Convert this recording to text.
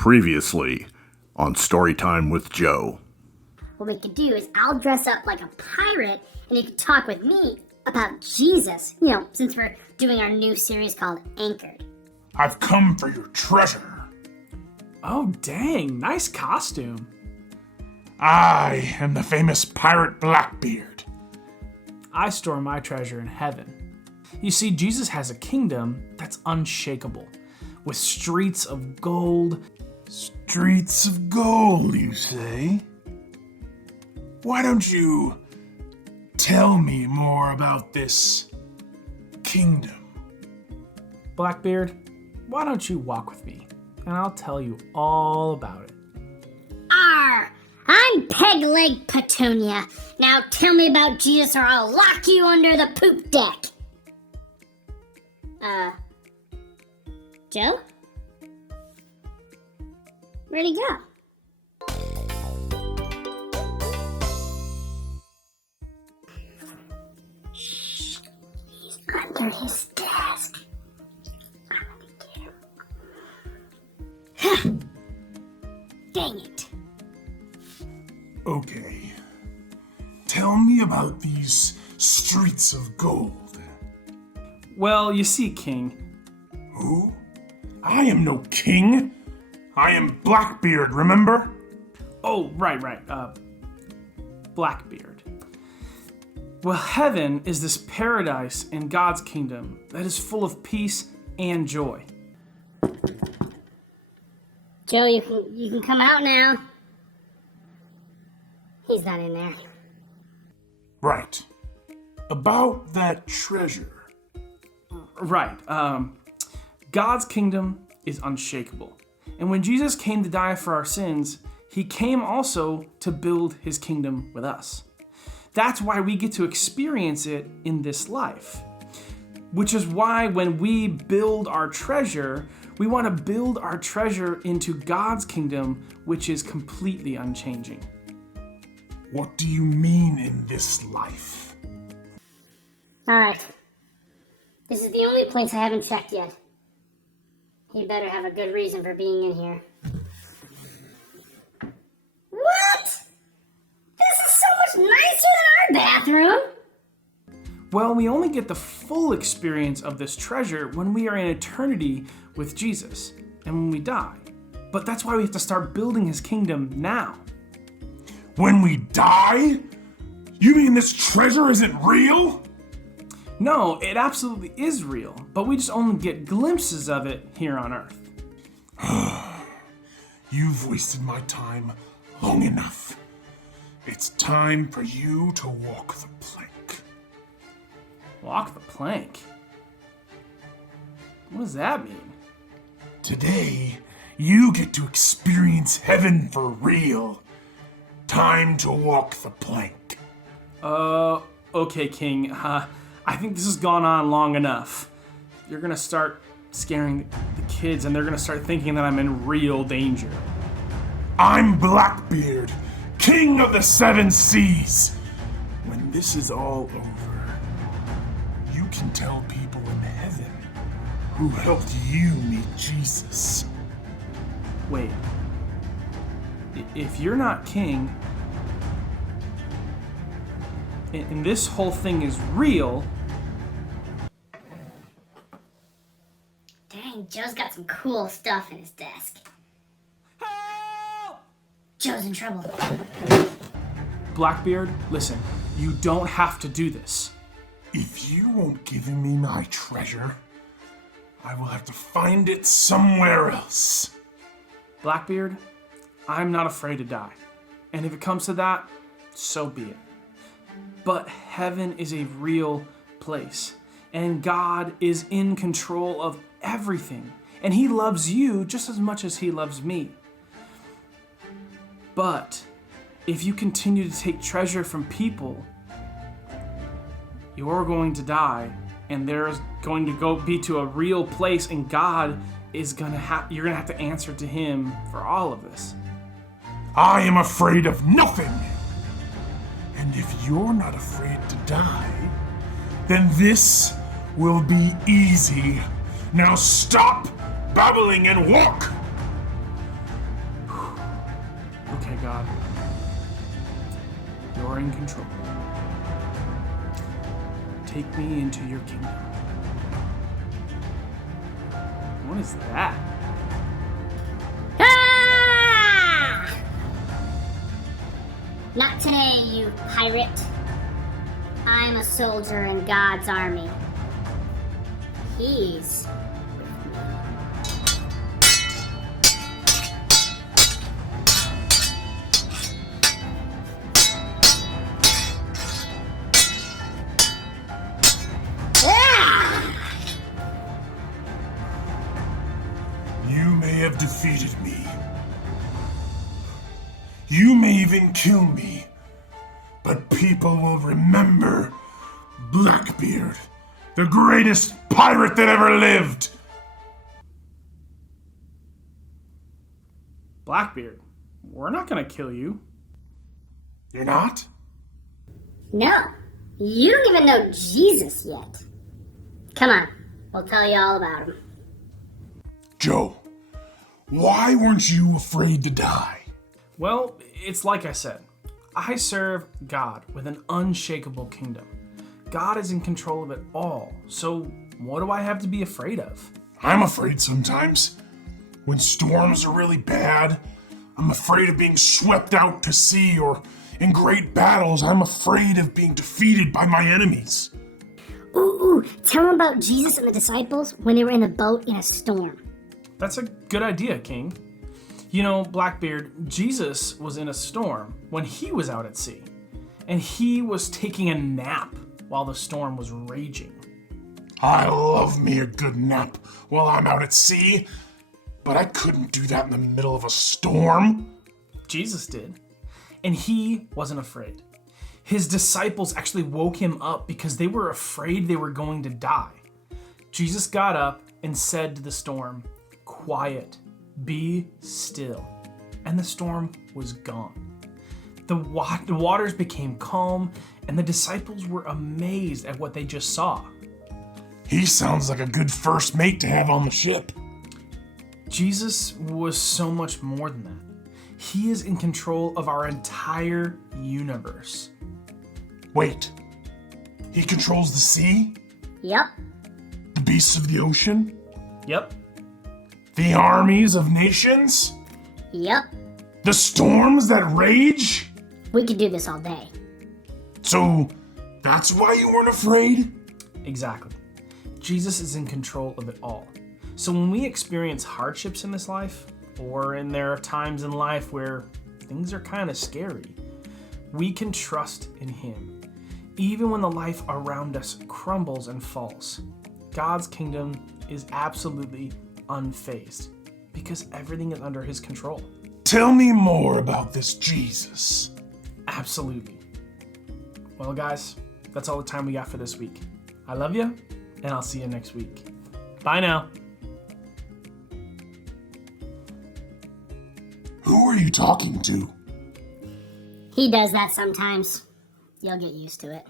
Previously on Storytime with Joe. What we could do is I'll dress up like a pirate and you can talk with me about Jesus. Since we're doing our new series called Anchored. I've come for your treasure. Oh, dang. Nice costume. I am the famous pirate Blackbeard. I store my treasure in heaven. You see, Jesus has a kingdom that's unshakable, with streets of gold. Streets of gold, you say? Why don't you tell me more about this kingdom? Blackbeard, why don't you walk with me, and I'll tell you all about it. Arr! I'm Peg-Leg Petunia. Now tell me about Jesus or I'll lock you under the poop deck. Joe? Where'd he go? Shh. He's under his desk. I'm gonna get him. Dang it. Okay. Tell me about these streets of gold. Well, you see, King. Who? I am no king. I am Blackbeard, remember? Oh, right. Blackbeard. Well, heaven is this paradise in God's kingdom that is full of peace and joy. Joe, you can come out now. He's not in there. Right. About that treasure. Right. God's kingdom is unshakable. And when Jesus came to die for our sins, he came also to build his kingdom with us. That's why we get to experience it in this life. Which is why when we build our treasure, we want to build our treasure into God's kingdom, which is completely unchanging. What do you mean in this life? Alright. This is the only place I haven't checked yet. He better have a good reason for being in here. What? This is so much nicer than our bathroom! Well, we only get the full experience of this treasure when we are in eternity with Jesus and when we die. But that's why we have to start building his kingdom now. When we die? You mean this treasure isn't real? No, it absolutely is real, but we just only get glimpses of it here on Earth. You've wasted my time long enough. It's time for you to walk the plank. Walk the plank? What does that mean? Today, you get to experience heaven for real. Time to walk the plank. Okay, King. I think this has gone on long enough. You're gonna start scaring the kids, and they're gonna start thinking that I'm in real danger. I'm Blackbeard, King of the Seven Seas. When this is all over, you can tell people in heaven who helped you meet Jesus. Wait. If you're not king, and this whole thing is real... Dang, Joe's got some cool stuff in his desk. Help! Joe's in trouble. Blackbeard, listen, you don't have to do this. If you won't give me my treasure, I will have to find it somewhere else. Blackbeard, I'm not afraid to die. And if it comes to that, so be it. But heaven is a real place. And God is in control of everything. And he loves you just as much as he loves me. But if you continue to take treasure from people, you're going to die. And there's going to be to a real place, and God is you're gonna have to answer to him for all of this. I am afraid of nothing. And if you're not afraid to die, then this will be easy. Now stop babbling and walk. Okay, God. You're in control. Take me into your kingdom. What is that? Ah! Not today, you pirate. I'm a soldier in God's army. He's with me. Ah! You may have defeated me. You may even kill me. But people will remember Blackbeard, the greatest pirate that ever lived. Blackbeard, we're not gonna kill you. You're not? No, you don't even know Jesus yet. Come on, we'll tell you all about him. Joe, why weren't you afraid to die? Well, it's like I said. I serve God with an unshakable kingdom. God is in control of it all. So what do I have to be afraid of? I'm afraid sometimes. When storms are really bad, I'm afraid of being swept out to sea, or in great battles, I'm afraid of being defeated by my enemies. Ooh, tell them about Jesus and the disciples when they were in a boat in a storm. That's a good idea, King. You know, Blackbeard, Jesus was in a storm when he was out at sea, and he was taking a nap while the storm was raging. I love me a good nap while I'm out at sea, but I couldn't do that in the middle of a storm. Jesus did, and he wasn't afraid. His disciples actually woke him up because they were afraid they were going to die. Jesus got up and said to the storm, "Quiet. Be still." And the storm was gone. The waters became calm, and the disciples were amazed at what they just saw. He sounds like a good first mate to have on the ship. Jesus was so much more than that. He is in control of our entire universe. Wait, he controls the sea? Yep. The beasts of the ocean? Yep. The armies of nations? Yep. The storms that rage? We could do this all day. So, that's why you weren't afraid? Exactly. Jesus is in control of it all. So when we experience hardships in this life, or in there are times in life where things are kind of scary, we can trust in him. Even when the life around us crumbles and falls, God's kingdom is absolutely unfazed because everything is under his control. Tell me more about this Jesus. Absolutely. Well, guys, that's all the time we got for this week. I love you, and I'll see you next week. Bye now. Who are you talking to? He does that sometimes. You'll get used to it.